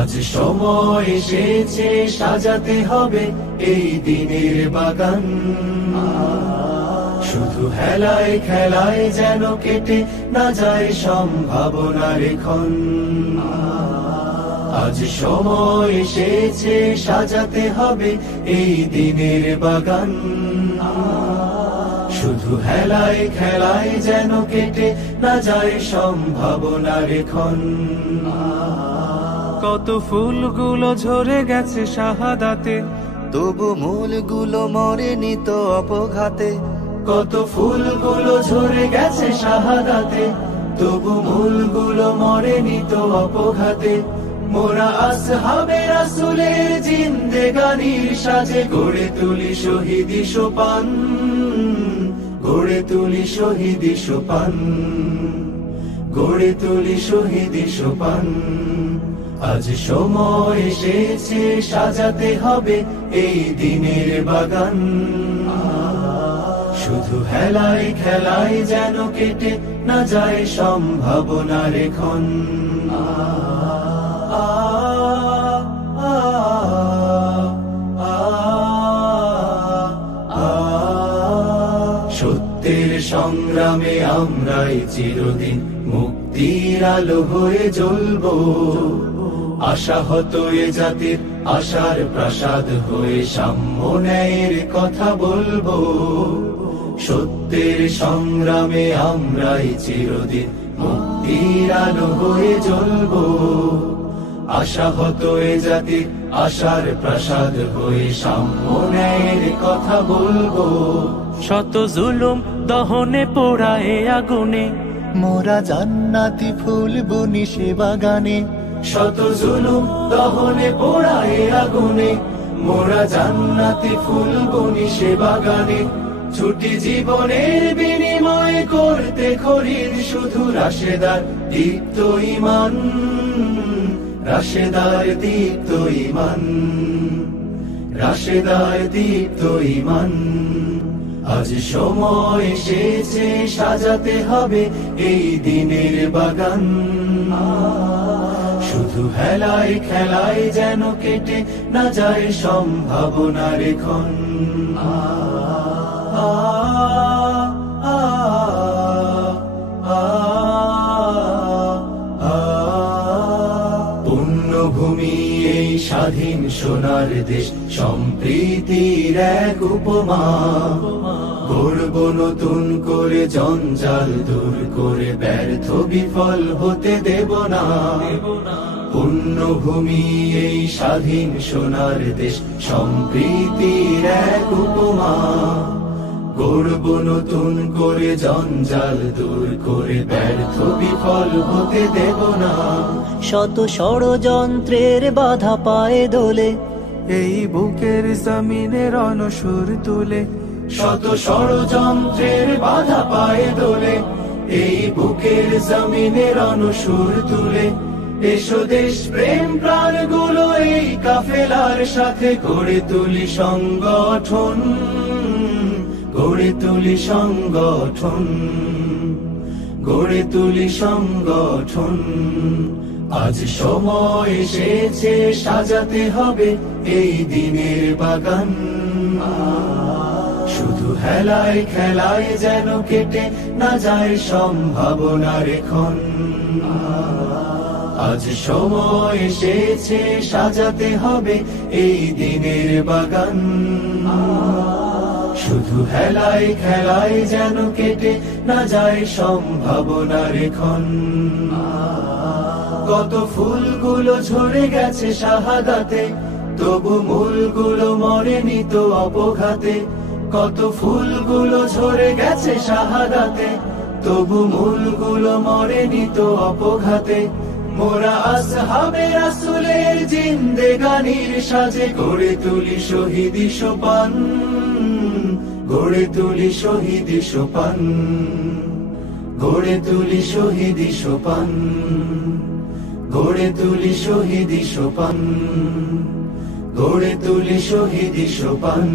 আজ সময় এসেছে সাজাতে হবে এই দিনের বাগান। শুধু হেলায় খেলায় যেন কেটে না যায় সম্ভাবনার ক্ষণ। আজ সময় এসেছে সাজাতে হবে এই দিনের বাগান। শুধু হেলায় খেলায় যেন কেটে না যায় সম্ভাবনার ক্ষণ। কত ফুলগুলো ঝরে গেছে শাহাদাতে, তবু মূলগুলো মরেনি তো অপঘাতে। কত ফুলগুলো ঝরে গেছে শাহাদাতে, তবু মূলগুলো মরেনি তো অপঘাতে। মোরা আসহাবে রাসূলের জিন্দেগানির সাজে গড়ে তুলি শহীদি সোপান, গড়ে তুলি শহীদি সোপান, গড়ে তুলি শহীদি সোপান। আজ সময় এসেছে সাজাতে হবে এই দিনের বাগান। শুধু হেলায় খেলায় যেন কেটে না যায় সম্ভাবনার ক্ষণ। সত্যের সংগ্রামে আমরাই চিরদিন মুক্তির আলো হয়ে জ্বলবো। আশাহত এ জাতির আশার প্রাসাদ হয়ে সাম্য ন্যায়ের কথা বলবো। সত্যের সংগ্রামে আমরাই চিরদিন মুক্তির আলো হয়ে জ্বলবো। আশাহত এ জাতির আশার প্রাসাদ হয়ে সাম্য ন্যায়ের কথা বলবো। শত জুলুম দহনে পোড়ায় আগুনে, মোরা জান্নাতি ফুল বুনি সে বাগানে। শত জুলুম দহনে পোড়ায় আগুনে, মোরা জান্নাতি ফুল বুনি সে বাগানে। ছুটি জীবনের বিনিময় করতে খরিদ শুধু রাশেদার দীপ্ত ঈমান, রাশেদার দীপ্ত ঈমান, রাশেদার দীপ্ত ঈমান। আজ সময় এসেছে সাজাতে হবে এই দিনের বাগান। শুধু হেলায় খেলায় যেন কেটে না যায় সম্ভাবনার ক্ষণ। পুণ্যভূমি এই স্বাধীন সোনার দেশ, সম্প্রীতির এক উপমা। গড়ব নতুন করে জঞ্জাল দূর করে, ব্যর্থ বিফল হতে দেব না। পুণ্যভূমি এই স্বাধীন সোনার দেশ, সম্প্রীতির এক উপমা। গড়ব নতুন করে জঞ্জাল দূর করে, ব্যর্থ বিফল হতে দেব না। শত ষড়যন্ত্রের বাধা পায়ে দোলে, এই বুকের জমিনে রণসুর তুলে। শত ষড়যন্ত্রের বাধা পায়ে দোলে, এই বুকের জমিনে রণসুর তুলে। এসো দেশ প্রেম প্রাণগুলো এই কাফেলার সাথে গড়ে তুলি সংগঠন, গড়ে তুলি সংগঠন, গড়ে তুলি সংগঠন। আজ সময় এসেছে সাজাতে হবে এই দিনের বাগান। শুধু হেলায় খেলায় যেন কেটে না যায় সম্ভাবনার ক্ষণ। আজ সময় এসেছে সাজাতে হবে এই দিনের বাগান। শুধু হেলায় খেলায় যেন কেটে না যায় সম্ভাবনার ক্ষণ। কত ফুলগুলো ঝরে গেছে শাহাদাতে, তবু মূলগুলো মরেনি তো অপঘাতে। কত ফুলগুলো ঝরে গেছে শাহাদাতে, তবু মূলগুলো মরেনি তো অপঘাতে। মোরা আসহাবে রাসূলের জিন্দেগানির সাজে গড়ে তুলি শহীদি সোপান, গড়ে তুলি শহীদি সোপান, গড়ে তুলি শহীদি সোপান, গড়ে তুলি শহীদি সোপান, গড়ে তুলি শহীদি সোপান।